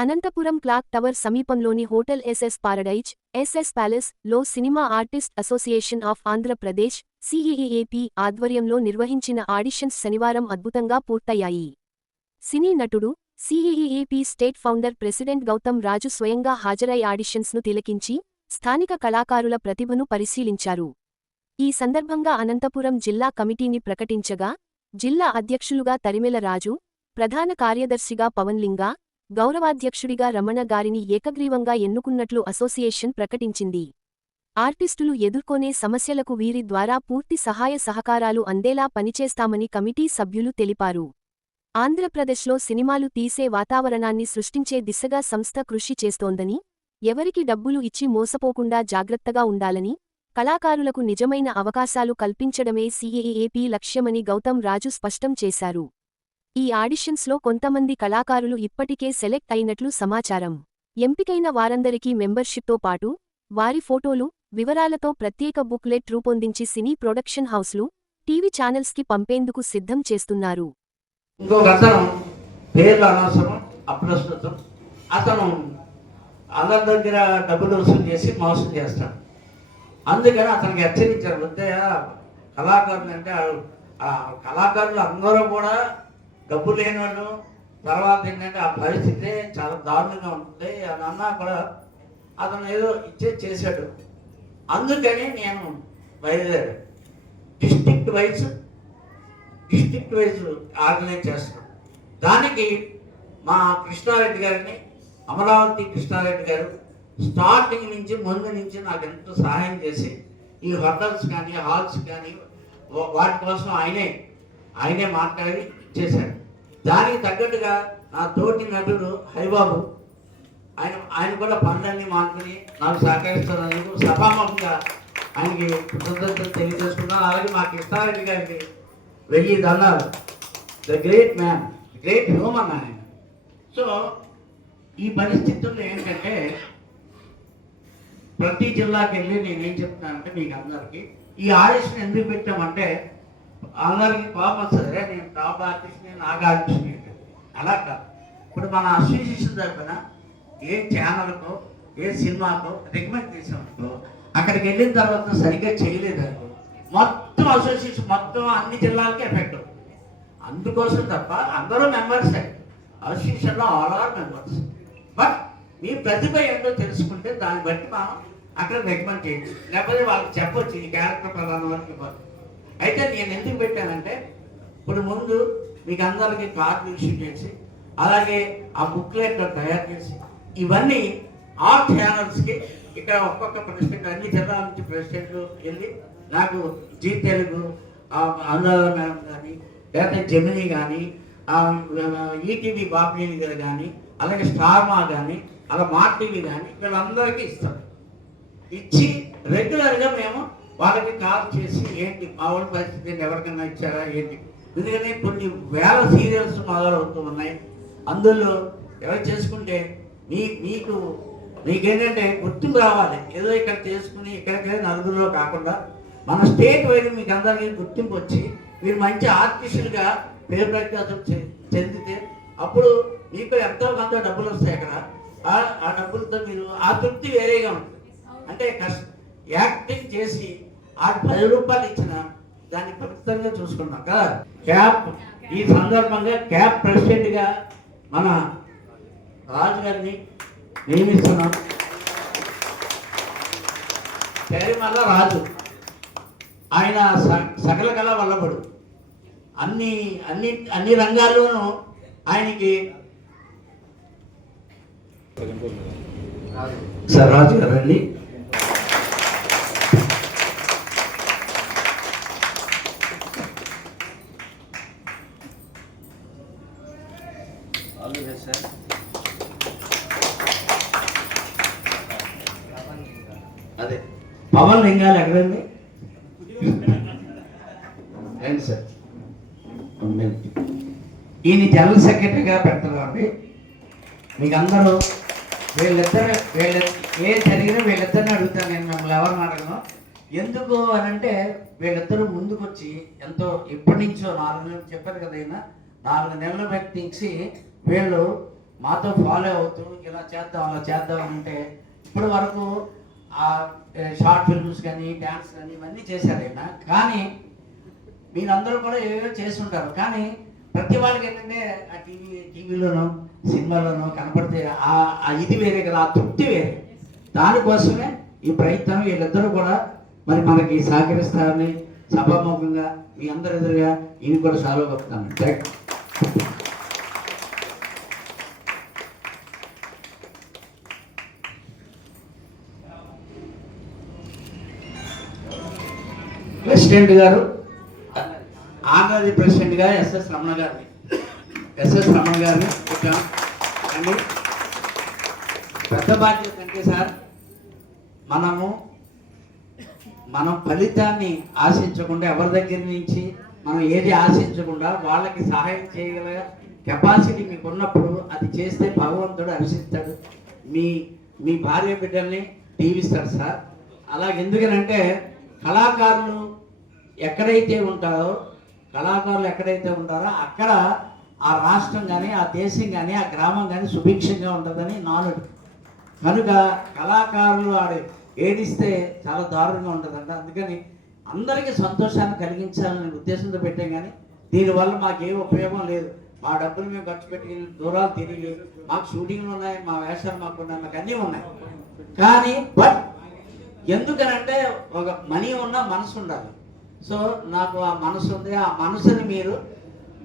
Anantapuram clock tower సమీపంలోని hotel SS paradise, SS palace లో cinema artist association of Andhra Pradesh CEAP ఆధ్వర్యంలో నిర్వహించిన ఆడిషన్స్ శనివారం అద్భుతంగా పూర్తయ్యాయి. సినీ నటుడు, CEAP state founder president Gautam Raju స్వయంగా హాజరై ఆడిషన్స్ను తిలకించి స్థానిక కళాకారుల ప్రతిభను పరిశీలించారు. ఈ సందర్భంగా అనంతపురం జిల్లా కమిటీని ప్రకటించగా, జిల్లా అధ్యక్షులుగా తరిమెల రాజు, ప్రధాన కార్యదర్శిగా పవన్లింగా, గౌరవాధ్యక్షుడిగా రమణ గారిని ఏకగ్రీవంగా ఎన్నుకున్నట్లు అసోసియేషన్ ప్రకటించింది. ఆర్టిస్టులు ఎదుర్కొనే సమస్యలకు వీరి ద్వారా పూర్తి సహాయ సహకారాలు అందేలా పనిచేస్తామని కమిటీ సభ్యులు తెలిపారు. ఆంధ్రప్రదేశ్లో సినిమాలు తీసే వాతావరణాన్ని సృష్టించే దిశగా సంస్థ కృషి చేస్తోందని, ఎవరికి డబ్బులు ఇచ్చి మోసపోకుండా జాగ్రత్తగా ఉండాలని, కళాకారులకు నిజమైన అవకాశాలు కల్పించడమే సిఈఏపీ లక్ష్యమని గౌతమ్ రాజు స్పష్టం చేశారు. ఈ ఆడిషన్స్లో కొంతమంది కళాకారులు ఇప్పటికే సెలెక్ట్ అయినట్లు సమాచారం. ఎంపికైన వారందరికీ మెంబర్షిప్తో పాటు వారి ఫోటోలు, వివరాలతో ప్రత్యేక బుక్లెట్ రూపొందించి సినీ ప్రొడక్షన్ హౌస్లు, టీవీ ఛానల్స్కి పంపేందుకు సిద్ధం చేస్తున్నారు. అందుకని అతనికి హెచ్చరించారు. కళాకారులు అంటే కళాకారులు అందరూ కూడా డబ్బు లేని వాళ్ళు. తర్వాత ఏంటంటే ఆ పరిస్థితి చాలా దారుణంగా ఉంటుంది అని అన్నా కూడా అతను ఏదో చేశాడు. అందుకని నేను బయలుదేరాను. డిస్ట్రిక్ట్ వైజ్ ఆర్గనైజ్ చేస్తున్నాం. దానికి మా కృష్ణారెడ్డి గారిని, అమరావతి కృష్ణారెడ్డి గారు స్టార్టింగ్ నుంచి ముందు నుంచి నాకు ఎంతో సహాయం చేసి ఈ హోటల్స్ కానీ హాల్స్ కానీ వాటి కోసం ఆయనే మాట్లాడి చేశాడు. దానికి తగ్గట్టుగా నా తోటి నటుడు హరిబాబు ఆయన కూడా పనులన్నీ మానుకుని నాకు సహకరిస్తున్నందుకు సభాముఖంగా ఆయనకి కృతజ్ఞతలు తెలియజేసుకున్నాను. అలాగే మా కృష్ణారెడ్డి గారికి 1000 దండాలు. The great man, great human ఆయన. సో ఈ పరిస్థితుల్లో ఏంటంటే ప్రతి జిల్లాకి వెళ్ళి నేనేం చెప్తున్నానంటే మీకు అందరికీ ఈ ఆడిషన్ ఎందుకు పెట్టామంటే అందరికి కోపం వస్తుంది, నేను టాప్ ఆర్టిస్ట్, నేను నాగా ఆర్టిస్ట్ అలా కాదు. ఇప్పుడు మన అసోసియేషన్ తరఫున ఏ ఛానల్కో ఏ సినిమాకో రికమెండ్ చేసామనుకో, అక్కడికి వెళ్ళిన తర్వాత సరిగ్గా చేయలేదనుకో మొత్తం అసోసియేషన్ మొత్తం అన్ని జిల్లాలకి ఎఫెక్ట్ అవుతుంది. అందుకోసం తప్ప అందరూ మెంబర్స్ అసోసియేషన్లో ఆల్ ఆర్ మెంబర్స్. బట్ మీ ప్రతిభ ఏంటో తెలుసుకుంటే దాన్ని బట్టి మనం అక్కడ రికమెండ్ చేయొచ్చు, లేకపోతే వాళ్ళకి చెప్పొచ్చు ఈ క్యారెక్టర్ ప్రధాన వరకు ఇవ్వాలి. అయితే నేను ఎందుకు పెట్టానంటే ఇప్పుడు ముందు మీకు అందరికీ కార్డు ఇష్యూ చేసి అలాగే ఆ బుక్లెట్ తయారు చేసి ఇవన్నీ ఆ ఛానల్స్కి ఇక్కడ ఒక్కొక్క ప్రెసిడెంట్ అన్ని జిల్లాల నుంచి ప్రెసిడెంట్లు వెళ్ళి నాకు జీ తెలుగు, అనురాధ మేడం కానీ, లేకపోతే జెమినీ కానీ, ఈటీవీ బాబుని గారు కానీ, అలాగే స్టార్మా కానీ, అలా మా టీవీ కానీ వీళ్ళందరికీ ఇస్తారు. ఇచ్చి రెగ్యులర్గా మేము వాళ్ళకి కాల్ చేసి ఏంటి మా వాళ్ళ పరిస్థితి ఎవరికైనా ఇచ్చారా ఏంటి, ఎందుకని కొన్ని వేల సీరియల్స్ మొదలవుతూ ఉన్నాయి. అందులో ఎవరు చేసుకుంటే మీకేంటంటే గుర్తింపు రావాలి. ఏదో ఇక్కడ చేసుకుని ఇక్కడికే నలుగురిలో కాకుండా మన స్టేట్ వైడ్ మీకు అందరికీ గుర్తింపు వచ్చి మీరు మంచి ఆర్టిస్టులుగా పేరు ప్రఖ్యాతం చెందితే అప్పుడు మీకు ఎంతో కొంత డబ్బులు వస్తాయి. అక్కడ ఆ డబ్బులతో మీరు ఆ తృప్తి వేరేగా ఉంటుంది. అంటే యాక్టింగ్ చేసి ఆ 10 రూపాయలు ఇచ్చిన దాన్ని పవిత్రంగా చూసుకున్నాం కదా. క్యాప్ ఈ సందర్భంగా క్యాప్ ప్రెసిడెంట్గా మన రాజు గారిని నియమిస్తున్నాం. పేరుమల్ల రాజు, ఆయన సకల కళ వల్లబడు. అన్ని రంగాల్లోనూ ఆయనకి సార్ రాజు గారు అండి. అదే పవన్ లింగాలు ఎక్కడండి? రండి సార్. ఈయన జనరల్ సెక్రటరీగా పెడతారండి. మీకు అందరూ వీళ్ళిద్దరు ఏ జరిగినా వీళ్ళిద్దరిని అడుగుతాను నేను, మిమ్మల్ని ఎవరిని అడగను. ఎందుకు అని అంటే వీళ్ళిద్దరూ ముందుకు వచ్చి ఎంతో ఎప్పటి నుంచో 4 నెలలు చెప్పారు కదా, 4 నెలలు వ్యక్తించి వీళ్ళు మాతో ఫాలో అవుతూ ఇలా చేద్దాం అలా చేద్దాం అంటే ఇప్పటి వరకు ఆ షార్ట్ ఫిల్మ్స్ కానీ డ్యాన్స్ కానీ ఇవన్నీ చేశారు ఆయన. కానీ మీరందరూ కూడా ఏవేవో చేస్తుంటారు, కానీ ప్రతి వాళ్ళకి ఏంటంటే ఆ టీవీలోనో సినిమాలోనో కనపడితే ఆ ఇది వేరే కదా, ఆ తృప్తి వేరే. దానికోసమే ఈ ప్రయత్నం. వీళ్ళిద్దరూ కూడా మరి మనకి సహకరిస్తారని సభాముఖంగా మీ అందరి ఎదురుగా ఇది కూడా సాల్వ్ చెప్తాను. ప్రెసిడెంట్ గారు, ఆంధ్రప్రదేశ్ ప్రెసిడెంట్గా ఎస్ఎస్ రమణ గారిని పెట్టాం అండి. పెద్ద బాధ్యత అంటే సార్, మనం ఫలితాన్ని ఆశించకుండా, ఎవరి దగ్గర నుంచి మనం ఏది ఆశించకుండా వాళ్ళకి సహాయం చేయగల కెపాసిటీ మీకు ఉన్నప్పుడు అది చేస్తే భగవంతుడు హర్షిస్తాడు. మీ భార్య బిడ్డల్ని దీవిస్తాడు సార్. అలాగే ఎందుకనంటే కళాకారులు ఎక్కడైతే ఉంటారో అక్కడ ఆ రాష్ట్రం కానీ, ఆ దేశం కానీ, ఆ గ్రామం కానీ సుభిక్షంగా ఉంటుందని నానుడు. కనుక కళాకారులు ఏడిస్తే చాలా దారుణంగా ఉంటుందంట. అందుకని అందరికీ సంతోషాన్ని కలిగించాలనే ఉద్దేశంతో పెట్టాం. కానీ దీనివల్ల మాకేం ఉపయోగం లేదు. మా డబ్బులు మేము ఖర్చు పెట్టి దూరాలు తిరిగి, మాకు షూటింగ్లు ఉన్నాయి, మా వేషాలు మాకు ఉన్నాయి, మాకు అన్నీ ఉన్నాయి. కానీ బట్ ఎందుకనంటే ఒక మనీ ఉన్న మనసు ఉండాలి. సో నాకు ఆ మనసు ఉంది. ఆ మనసుని మీరు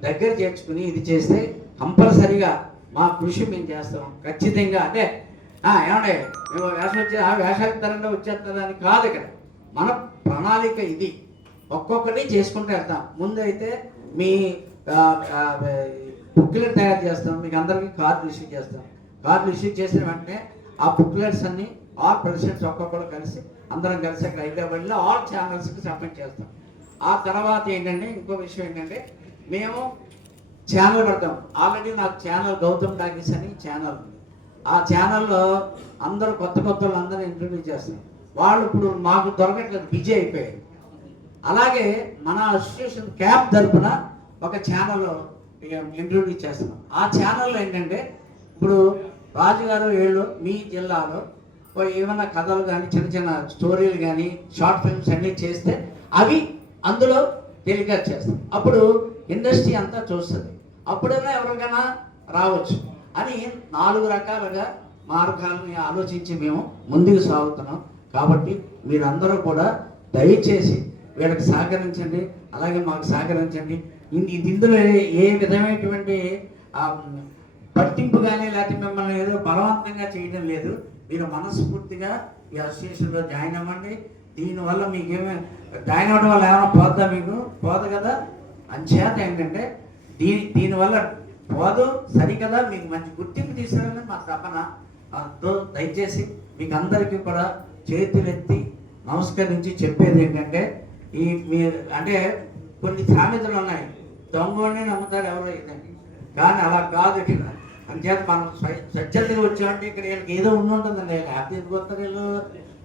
దగ్గర చేర్చుకుని ఇది చేస్తే కంపల్సరిగా మా కృషి మేము చేస్తాం ఖచ్చితంగా. అంటే ఏమంటే మేము వేషం వేషాలు వచ్చేస్తుందని కాదు. ఇక్కడ మన ప్రణాళిక ఇది. ఒక్కొక్కటి చేసుకుంటూ వెళ్తాం. ముందైతే మీ బుక్లెట్ తయారు చేస్తాం, మీకు అందరికీ కార్డులు ఇష్యూ చేస్తాం. కార్డులు ఇష్యూ చేసిన వెంటనే ఆ బుక్లెట్స్ అన్ని ఆల్ ప్రెసిడెంట్స్ ఒక్కొక్కరు కలిసి అందరం కలిసి అక్కడ హైదరాబాద్లో ఆల్ ఛానల్స్కి సబ్మిట్ చేస్తాం. ఆ తర్వాత ఏంటంటే ఇంకో విషయం ఏంటంటే మేము ఛానల్ పెడతాం. ఆల్రెడీ నాకు ఛానల్ గౌతమ్ టాకీస్ అని ఛానల్ ఉంది. ఆ ఛానల్లో అందరూ కొత్త వాళ్ళు అందరూ ఇంట్రడ్యూస్ చేస్తాం. వాళ్ళు ఇప్పుడు మాకు దొరకట్లేదు, బిజీ అయిపోయారు. అలాగే మన అసోసియేషన్ క్యాప్ తరపున ఒక ఛానల్ ఇంట్రడ్యూస్ చేస్తున్నాం. ఆ ఛానల్లో ఏంటంటే ఇప్పుడు రాజుగారు వీళ్ళు మీ జిల్లాలో ఏమైనా కథలు కానీ, చిన్న చిన్న స్టోరీలు కానీ, షార్ట్ ఫిల్మ్స్ అన్నీ చేస్తే అవి అందులో టెలికాస్ట్ చేస్తాం. అప్పుడు ఇండస్ట్రీ అంతా చూస్తుంది. అప్పుడైనా ఎవరికైనా రావచ్చు అని 4 రకాలుగా మార్గాలని ఆలోచించి మేము ముందుకు సాగుతున్నాం. కాబట్టి మీరందరూ కూడా దయచేసి వీళ్ళకి సహకరించండి, అలాగే మాకు సహకరించండి. ఇందులో ఏ విధమైనటువంటి పట్టింపు కానీ లేకపోతే మిమ్మల్ని ఏదో బలవంతంగా చేయడం లేదు. మీరు మనస్ఫూర్తిగా ఈ అసోసియేషన్లో జాయిన్ అవ్వండి. దీనివల్ల మీకేమీ జాయిన్ అవ్వడం వల్ల ఏమైనా పోద్దా? మీకు పోదు కదా. అంచేత ఏంటంటే దీనివల్ల పోదు సరికదా, మీకు మంచి గుర్తింపు తీసుకురావాలని మా తపన. దయచేసి మీకు అందరికీ కూడా చేతులెత్తి నమస్కరించి చెప్పేది ఏంటంటే మీరు అంటే కొన్ని సామెతలు ఉన్నాయి, దొంగని నమ్ముతారు ఎవరో ఇదండి, కానీ అలా కాదు. ఇక్కడ అంచేత మనం స్వచ్ఛతగా వచ్చామంటే ఇక్కడ వీళ్ళకి ఏదో ఉంటుందండి. హ్యాపీ కొత్త వీళ్ళు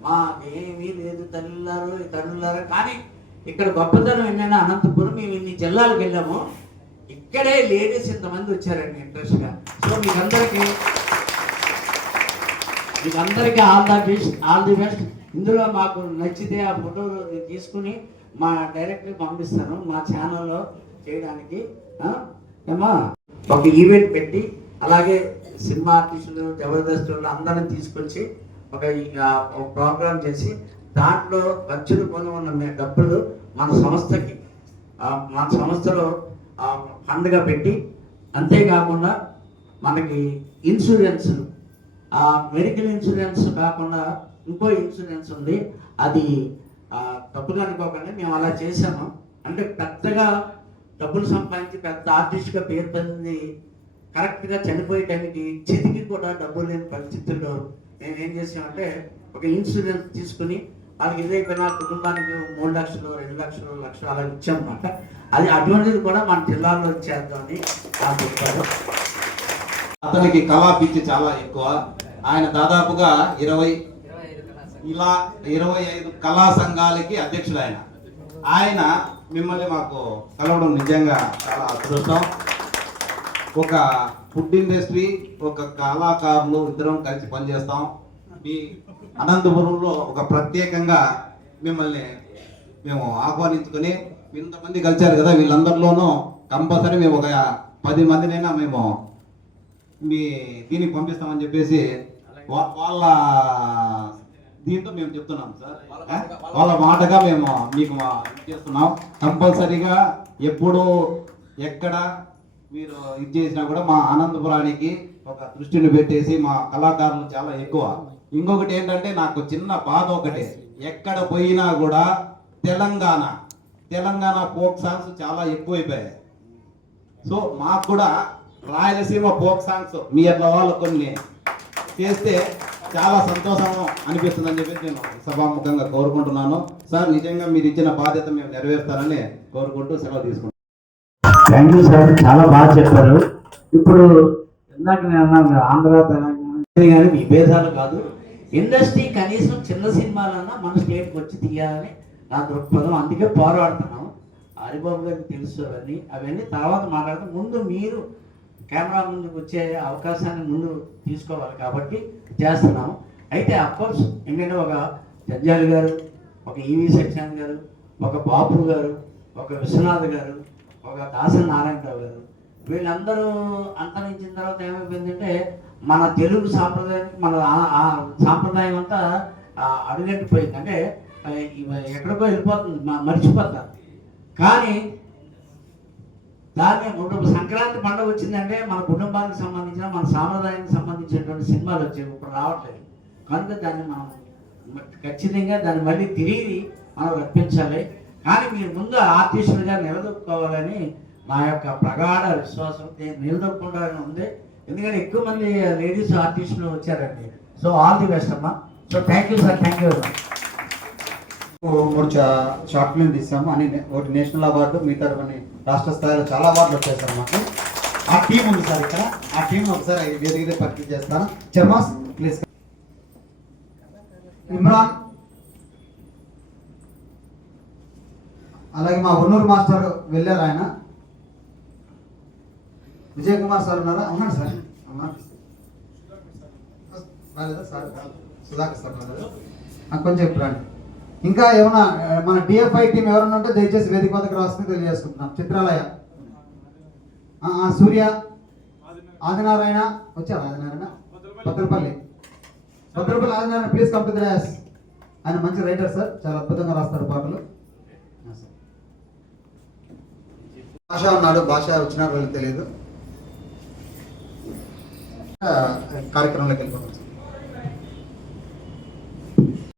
మా ఏమీ లేదు, తల్లులారు. కానీ ఇక్కడ గొప్పతనం ఏంటంటే అనంతపురం మేము ఇన్ని జిల్లాలకు వెళ్ళాము, ఇక్కడే లేడీస్ ఇంతమంది వచ్చారండి ఇంట్రెస్ట్గా. సో మీకందరికీ ఆల్ ది బెస్ట్. ఇందులో మాకు నచ్చితే ఆ ఫోటోలు తీసుకుని మా డైరెక్ట్గా పంపిస్తాను మా ఛానల్లో చేయడానికి. ఏమా ఒక ఈవెంట్ పెట్టి అలాగే సినిమా ఆర్టిస్టులు, జబర్దస్తులు అందరిని తీసుకొచ్చి ఒక ప్రోగ్రామ్ చేసి దాంట్లో ఖర్చులు కొని ఉన్న డబ్బులు మన సంస్థలో ఫండ్గా పెట్టి, అంతేకాకుండా మనకి ఇన్సూరెన్స్, మెడికల్ ఇన్సూరెన్స్ కాకుండా ఇంకో ఇన్సూరెన్స్ ఉంది. అది తప్పుగా అనుకోకండి, మేము అలా చేసాము. అంటే పెద్దగా డబ్బులు సంపాదించి పెద్ద ఆర్టిస్ట్గా పేరు పొంది కరెక్ట్గా చనిపోయే టైంకి చితికి కూడా డబ్బులు లేని పరిస్థితుల్లో మేము ఏం చేసామంటే ఒక ఇన్సూరెన్స్ తీసుకుని వాళ్ళకి ఇదైపోయినా కుటుంబానికి 3 లక్షలు, 2 లక్షలు, 1 లక్ష అలా ఇచ్చామన్నమాట. అది అటువంటిది కూడా మన జిల్లాలో చేద్దామని చెప్పారు. అతనికి కళా పిచ్చి చాలా ఎక్కువ. ఆయన దాదాపుగా 25 కళా సంఘాలకి అధ్యక్షుడు. ఆయన మిమ్మల్ని మాకు కలవడం నిజంగా చాలా అదృష్టం. ఒక ఫుడ్ ఇండస్ట్రీ, ఒక కళాకారులు ఇద్దరం కలిసి పనిచేస్తాం. మీ అనంతపురంలో ఒక ప్రత్యేకంగా మిమ్మల్ని మేము ఆహ్వానించుకొని ఇంతమంది కలిశారు కదా, వీళ్ళందరిలోనూ కంపల్సరీ మేము ఒక 10 మందినైనా మేము మీ దీనికి పంపిస్తామని చెప్పేసి వాళ్ళ దీంతో మేము చెప్తున్నాం సార్. వాళ్ళ మాటగా మేము మీకు చేస్తున్నాం. కంపల్సరీగా ఎప్పుడు ఎక్కడ మీరు ఇది చేసినా కూడా మా అనంతపురానికి ఒక దృష్టిని పెట్టేసి, మా కళాకారులు చాలా ఎక్కువ. ఇంకొకటి ఏంటంటే నాకు చిన్న బాధ ఒకటే, ఎక్కడ పోయినా కూడా తెలంగాణ ఫోక్ సాంగ్స్ చాలా ఎక్కువైపోయాయి. సో మాకు కూడా రాయలసీమ ఫోక్ సాంగ్స్ మీ అట్లా వాళ్ళు కొన్ని చేస్తే చాలా సంతోషం అనిపిస్తుందని చెప్పేసి నేను సభాముఖంగా కోరుకుంటున్నాను. సార్ నిజంగా మీరు ఇచ్చిన బాధ్యత మేము నెరవేరుస్తారని కోరుకుంటూ సెలవు తీసుకుంటాం. థ్యాంక్ యూ సార్, చాలా బాగా చెప్పారు. ఇప్పుడు ఇందాక నేను అన్నాను ఆంధ్ర తెలంగాణ కానీ విభేదాలు కాదు, ఇండస్ట్రీ కనీసం చిన్న సినిమాలన్నా మన స్టేట్కి వచ్చి తీయాలని నా దృక్పథం. అందుకే పోరాడుతున్నాం. హరిబాబు గారికి తెలుసు అవన్నీ తర్వాత మాట్లాడుతూ ముందు మీరు కెమెరా ముందుకు వచ్చే అవకాశాన్ని ముందు తీసుకోవాలి కాబట్టి చేస్తున్నాము. అయితే అఫ్కోర్స్ ఏంటంటే ఒక జంజాలి గారు, ఒక ఈవి సత్యానంద్ గారు, ఒక బాపు గారు, ఒక విశ్వనాథ్ గారు, ఒక దాసరి నారాయణరావు గారు, వీళ్ళందరూ అంతరించిన తర్వాత ఏమైపోయిందంటే మన తెలుగు సాంప్రదాయానికి మన సాంప్రదాయం అంతా అడుగెట్టిపోయింది. అంటే ఎక్కడికో వెళ్ళిపోతుంది, మర్చిపోతారు. కానీ దాన్ని ఇప్పుడు సంక్రాంతి పండుగ వచ్చిందంటే మన కుటుంబానికి సంబంధించిన, మన సాంప్రదాయానికి సంబంధించినటువంటి సినిమాలు వచ్చేవి, ఇప్పుడు రావట్లేదు. కనుక దాన్ని మనం ఖచ్చితంగా దాన్ని మళ్ళీ తిరిగి మనం రప్పించాలి. కానీ మీరు ముందు ఆర్టిస్టులుగా నిలదొక్కుకోవాలని నా యొక్క ప్రగాఢ విశ్వాసం. నిలదొక్కుంటారని ఉంది, ఎందుకంటే ఎక్కువ మంది లేడీస్ ఆర్టిస్టులు వచ్చారండి. సో ఆల్ ది బెస్ట్ అమ్మా. So thank you sir, thank you. 3 short film తీసాము అని, ఒకటి నేషనల్ అవార్డు, మిగతా కొన్ని రాష్ట్ర స్థాయిలో చాలా అవార్డులు వచ్చాయి సార్ మాకు. ఆ టీం ఉంది సార్ ఇక్కడ, ఆ టీం ఒకసారి వేదిక పరిచయం చేస్తాను. చర్మాస్ ప్లీజ్. ఇమ్రాన్, అలాగే మా ఉన్నూరు మాస్టర్ వెళ్ళారు, ఆయన విజయ్ కుమార్ సార్ ఉన్నారా? ఉన్నాడు సార్. రాలేదా సార్? సుధాకర్ సార్ కొంచెం రండి. ఇంకా ఏమన్నా మన డిఎఫ్ఐ టీం ఎవరన్నా ఉంటే దయచేసి వేదిక వద్దకు రాసుకుని తెలియజేసుకుంటున్నాం. చిత్రాలయ, సూర్య, ఆదినారాయణ వచ్చారు. Adinarayana Bhadrapalli Adinarayana please come to the dais. ఆయన మంచి రైటర్ సార్, చాలా అద్భుతంగా రాస్తారు పాటలు. భాష ఉన్నాడు, భాష వచ్చినా తెలియదు. కార్యక్రమంలోకి వెళ్ళిపోతాం.